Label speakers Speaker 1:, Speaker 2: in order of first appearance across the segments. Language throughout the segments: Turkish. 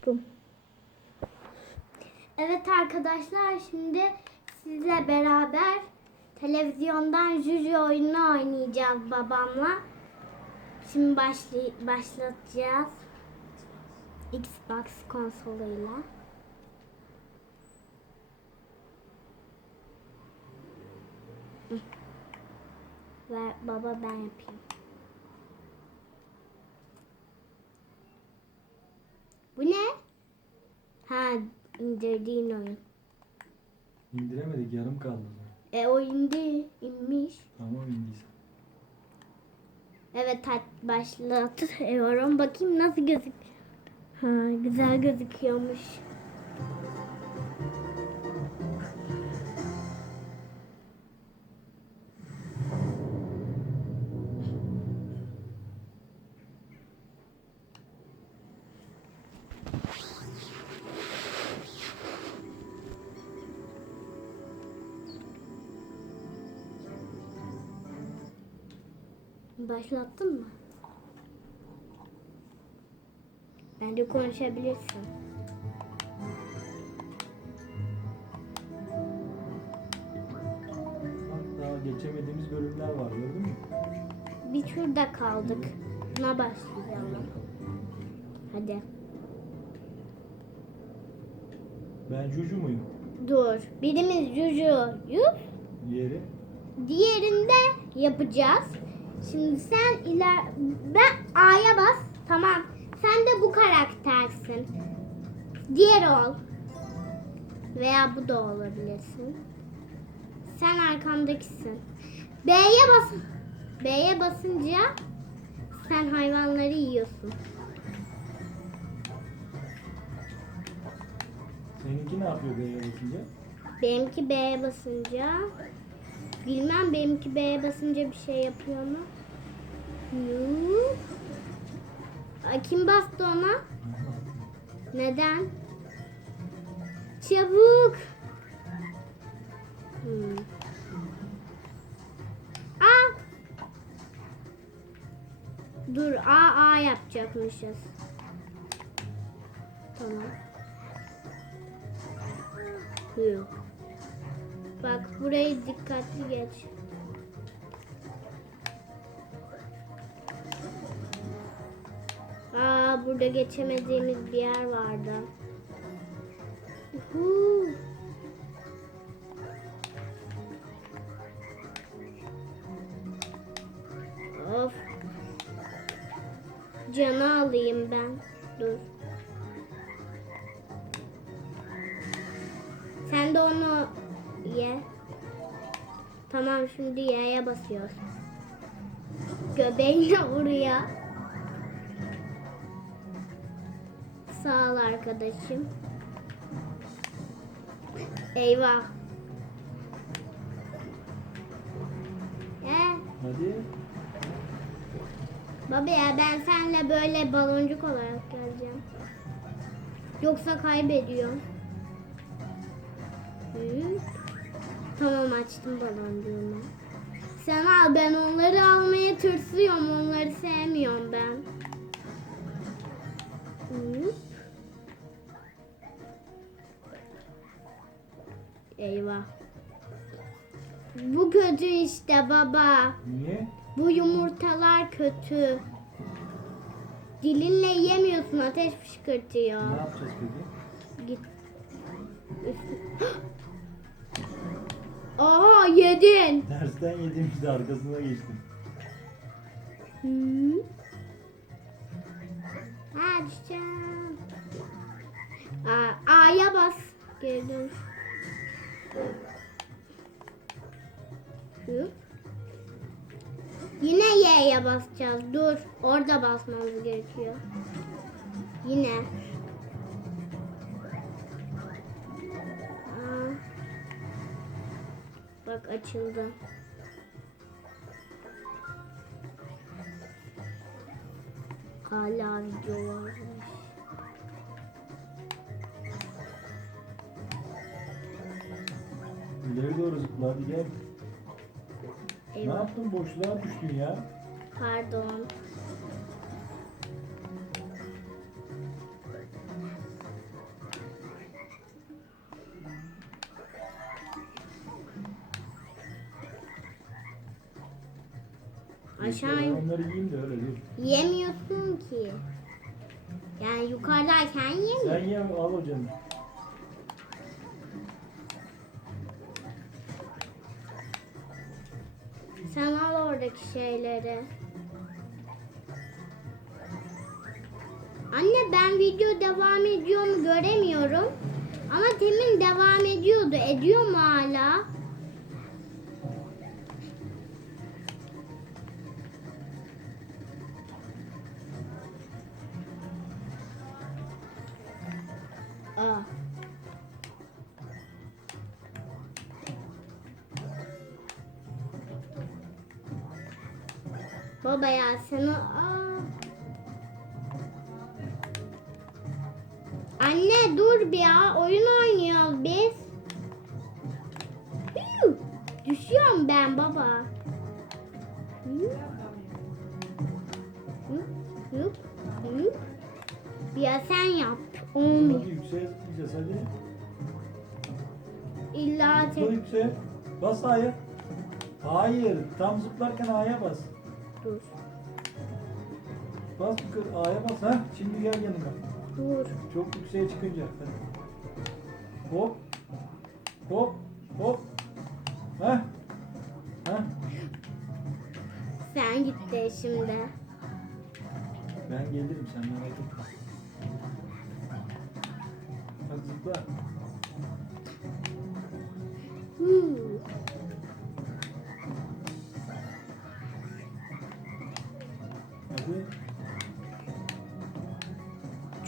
Speaker 1: unuttum. Evet arkadaşlar şimdi sizle beraber televizyondan Juju oyununu oynayacağız babamla. Şimdi başlay başlatacağız. Xbox konsoluyla. Ver baba ben yapayım. Bu ne? Ha indirdiğin oyun.
Speaker 2: İndiremedik yarım kaldı.
Speaker 1: E o indi, inmiş.
Speaker 2: Tamam indiyse.
Speaker 1: Evet hadi başlatıyorum. Bakayım nasıl gözük. Ha güzel gözüküyormuş. Başlattın mı? Bence konuşabilirsin.
Speaker 2: Daha geçemediğimiz bölümler var gördün mü?
Speaker 1: Bir turda kaldık. Buna başlayalım. Hadi.
Speaker 2: Ben Juju muyum?
Speaker 1: Dur. Birimiz Juju'yu,
Speaker 2: Diğeri.
Speaker 1: diğerinde yapacağız. Şimdi sen iler... Ben A'ya bas. Tamam. Sen de bu karaktersin. Diğer ol. Veya bu da olabilirsin. Sen arkamdakisin. B'ye bas. B'ye basınca sen hayvanları yiyorsun.
Speaker 2: Seninki ne yapıyor B'ye basınca?
Speaker 1: Benimki B'ye basınca bilmem benimki B'ye basınca bir şey yapıyor mu? Yok. Kim bastı ona? Neden? Çabuk. Hmm. Aa. Dur A A yapacakmışız. Tamam. Yok. Bak burayı dikkatli geç. Aa burada geçemediğimiz bir yer vardı. Uhu. Of. Canı alayım ben. Dur. Sen de onu ye. Tamam şimdi Y'ye basıyoruz. Göbeğine vuruyor. Sağ ol arkadaşım. Eyvah. Ee,
Speaker 2: Hadi.
Speaker 1: baba ya ben seninle böyle baloncuk olarak geleceğim. Yoksa kaybediyorum. Hı. Tamam açtım baloncuğumu. Sen al ben onları almaya tırsıyorum. Onları sevmiyorum ben. Hı. Eyvah. Bu kötü işte baba.
Speaker 2: Niye?
Speaker 1: Bu yumurtalar kötü. Dilinle yemiyorsun ateş fışkırtıyor.
Speaker 2: Ne yapacağız peki?
Speaker 1: Git. Aha yedin.
Speaker 2: Dersten yediğimizde arkasına geçtim.
Speaker 1: Hı. Ha düşeceğim. Aa, A'ya bas. Geri dön. Hı. Yine Y'ye basacağız. Dur. Orada basmamız gerekiyor. Yine. Bak açıldı. Hala video varmış.
Speaker 2: İleri doğru zıpla hadi gel. Ne
Speaker 1: Eyvah.
Speaker 2: yaptın boşluğa düştün ya.
Speaker 1: Pardon. Aşağı
Speaker 2: onları yiyeyim de öyle dur.
Speaker 1: yemiyorsun ki. Yani yukarıdayken yemiyorsun.
Speaker 2: Sen ye al hocam.
Speaker 1: Sen al oradaki şeyleri. Anne ben video devam ediyor mu göremiyorum. Ama temin devam ediyordu. Ediyor mu hala? Baba ya sen o... Anne dur bir ya. Oyun oynuyoruz biz. Huu, Düşüyorum ben baba. Huu, huu. Bir ya sen yap. Olmuyor.
Speaker 2: Yükseğe zıplayacağız hadi.
Speaker 1: İlla
Speaker 2: Zıpla
Speaker 1: tek...
Speaker 2: yükseğe. Bas A'ya. Hayır. Tam zıplarken A'ya bas.
Speaker 1: Dur.
Speaker 2: Bas yukarı A'ya bas. ha. Şimdi gel yanıma.
Speaker 1: Dur.
Speaker 2: Çok yükseğe çıkınca. Hadi. Hop. Hop. Hop. Ha? Ha?
Speaker 1: Sen git de şimdi.
Speaker 2: Ben gelirim sen merak etme. Hadi.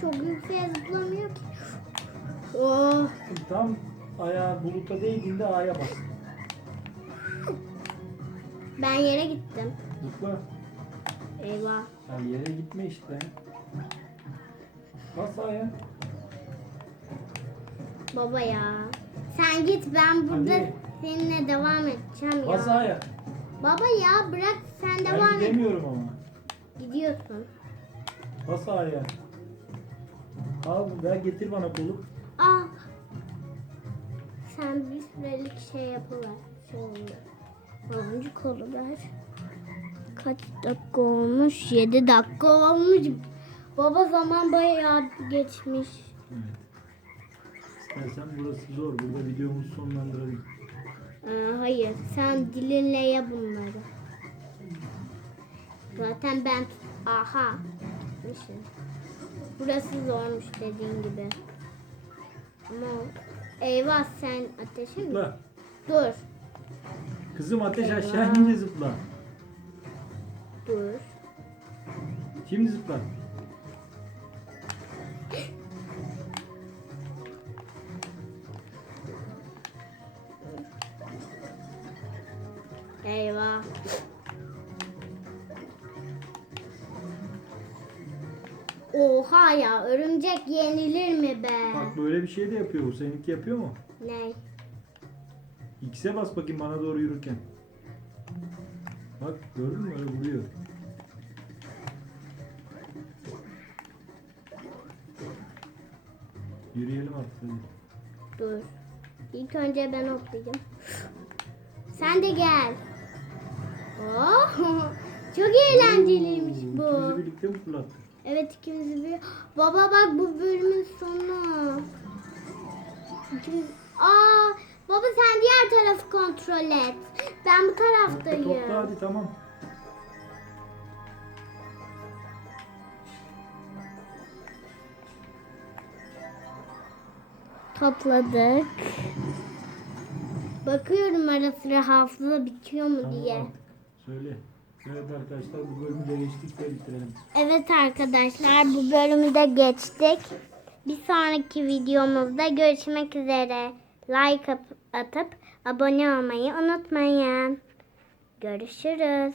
Speaker 1: Çok yükseğe zıplamıyor ki. Oh.
Speaker 2: Tam ayağı buluta değdiğinde A'ya bas.
Speaker 1: Ben yere gittim.
Speaker 2: Zıpla.
Speaker 1: Eyvah.
Speaker 2: Ya yere gitme işte. Bas A'ya.
Speaker 1: Baba ya. Sen git ben burada
Speaker 2: Hadi.
Speaker 1: seninle devam edeceğim ya.
Speaker 2: A'ya.
Speaker 1: Baba ya bırak sen
Speaker 2: Ben
Speaker 1: devam et.
Speaker 2: gidemiyorum ama.
Speaker 1: Gidiyorsun.
Speaker 2: Bas A'ya. Al ver getir bana kolu.
Speaker 1: Ah. Sen bir sürelik şey yapıver. Oluyor. Onuncu kolu ver. Kaç dakika olmuş? 7 dakika olmuş. Baba zaman bayağı geçmiş.
Speaker 2: Evet. İstersen burası zor. Burada videomuzu sonlandıralım.
Speaker 1: Ee, hayır, sen dilinle ye bunları. Zaten ben aha. Tutmuşum. Burası zormuş dediğin gibi. Ama eyvah sen ateşe mi?
Speaker 2: Zıpla.
Speaker 1: Dur,
Speaker 2: Kızım ateş aşağı inince zıpla.
Speaker 1: dur.
Speaker 2: Şimdi zıpla.
Speaker 1: Oha ya örümcek yenilir mi be?
Speaker 2: Bak böyle bir şey de yapıyor bu. Seninki yapıyor mu?
Speaker 1: Ne?
Speaker 2: X'e bas bakayım bana doğru yürürken. Bak gördün mü öyle vuruyor. Yürüyelim artık hadi.
Speaker 1: Dur. İlk önce ben okuyayım. Sen de gel. Oh, çok eğlenceliymiş
Speaker 2: Oo,
Speaker 1: bu.
Speaker 2: İkimizi birlikte mi fırlattık?
Speaker 1: Evet ikimizi bir... Baba bak bu bölümün sonu. İkimiz... Aa, baba sen diğer tarafı kontrol et. Ben bu taraftayım.
Speaker 2: topla hadi tamam.
Speaker 1: Topladık. Bakıyorum ara sıra hafıza bitiyor mu
Speaker 2: Tamam
Speaker 1: diye.
Speaker 2: artık. Söyle. Evet arkadaşlar bu bölümü de geçtik ve bitirelim.
Speaker 1: Evet arkadaşlar bu bölümü de geçtik. Bir sonraki videomuzda görüşmek üzere. Like at- atıp abone olmayı unutmayın. Görüşürüz.